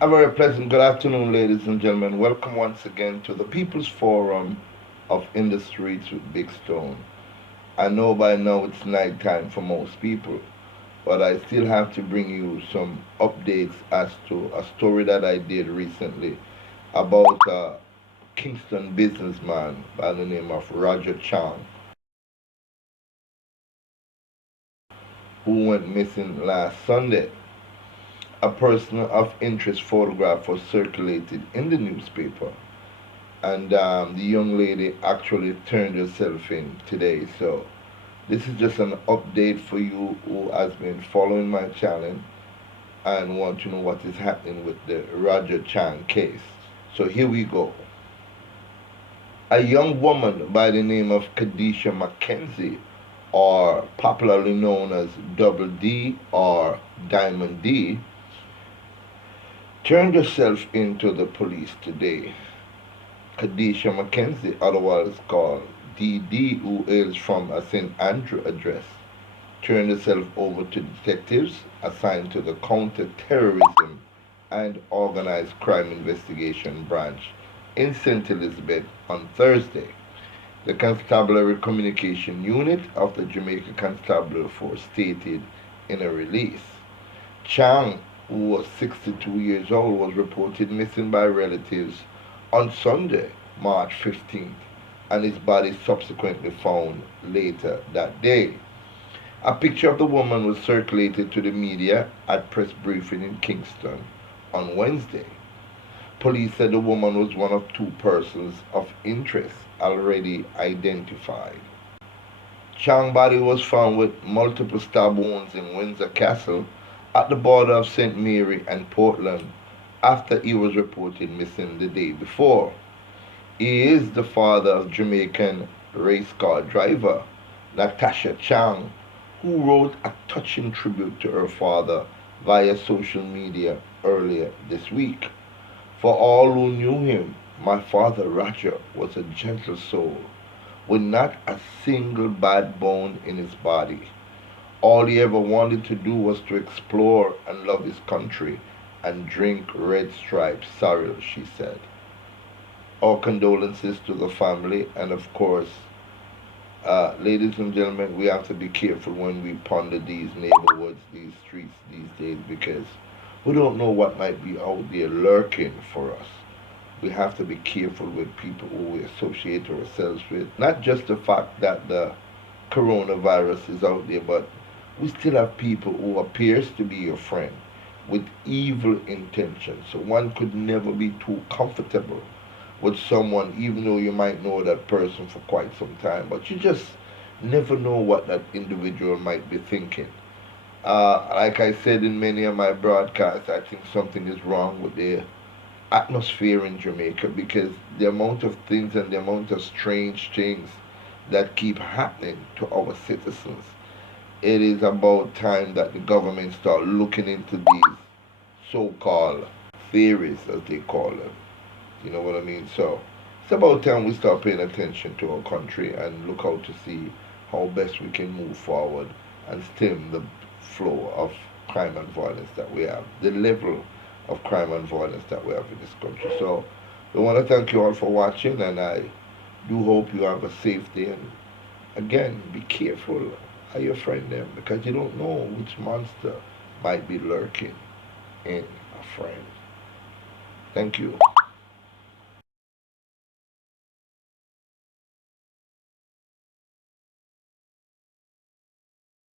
A very pleasant good afternoon, ladies and gentlemen. Welcome once again to the People's Forum of In the Streets with Big Stone. I know by now it's night time for most people, but I still have to bring you some updates as to a story that I did recently about a Kingston businessman by the name of Roger Chang, who went missing last Sunday. A person of interest photograph was circulated in the newspaper, and the young lady actually turned herself in today. So this is just an update for you who has been following my channel and want to know what is happening with the Roger Chang case. So here we go. A young woman by the name of Khadeisha McKenzie, or popularly known as Double D or Diamond D, turned herself into the police today. Khadeisha McKenzie, otherwise called DD, who hails from a St. Andrew address, turned herself over to detectives assigned to the Counter-Terrorism and Organized Crime Investigation Branch in St. Elizabeth on Thursday. The Constabulary Communication Unit of the Jamaica Constabulary Force stated in a release. Chang, who was 62 years old, was reported missing by relatives on Sunday, March 15th, and his body subsequently found later that day. A picture of the woman was circulated to the media at press briefing in Kingston on Wednesday. Police said the woman was one of two persons of interest already identified. Chang's body was found with multiple stab wounds in Windsor Castle at the border of St. Mary and Portland after he was reported missing the day before. He is the father of Jamaican race car driver Natasha Chang, who wrote a touching tribute to her father via social media earlier this week. For all who knew him, my father Roger was a gentle soul with not a single bad bone in his body. All he ever wanted to do was to explore and love his country and drink Red Stripe sorrel, she said. Our condolences to the family, and of course, ladies and gentlemen, we have to be careful when we ponder these neighborhoods, these streets these days, because we don't know what might be out there lurking for us. We have to be careful with people who we associate ourselves with. Not just the fact that the coronavirus is out there, but we still have people who appears to be your friend with evil intentions. So one could never be too comfortable with someone, even though you might know that person for quite some time. But you just never know what that individual might be thinking. Like I said in many of my broadcasts, I think something is wrong with the atmosphere in Jamaica, because the amount of things and the amount of strange things that keep happening to our citizens. It is about time that the government start looking into these so-called theories, as they call them. You know what I mean? So it's about time we start paying attention to our country and look out to see how best we can move forward and stem the flow of crime and violence that we have, the level of crime and violence that we have in this country. So I want to thank you all for watching, and I do hope you have a safe day. And again, be careful of your friend them, because you don't know which monster might be lurking in a friend. Thank you.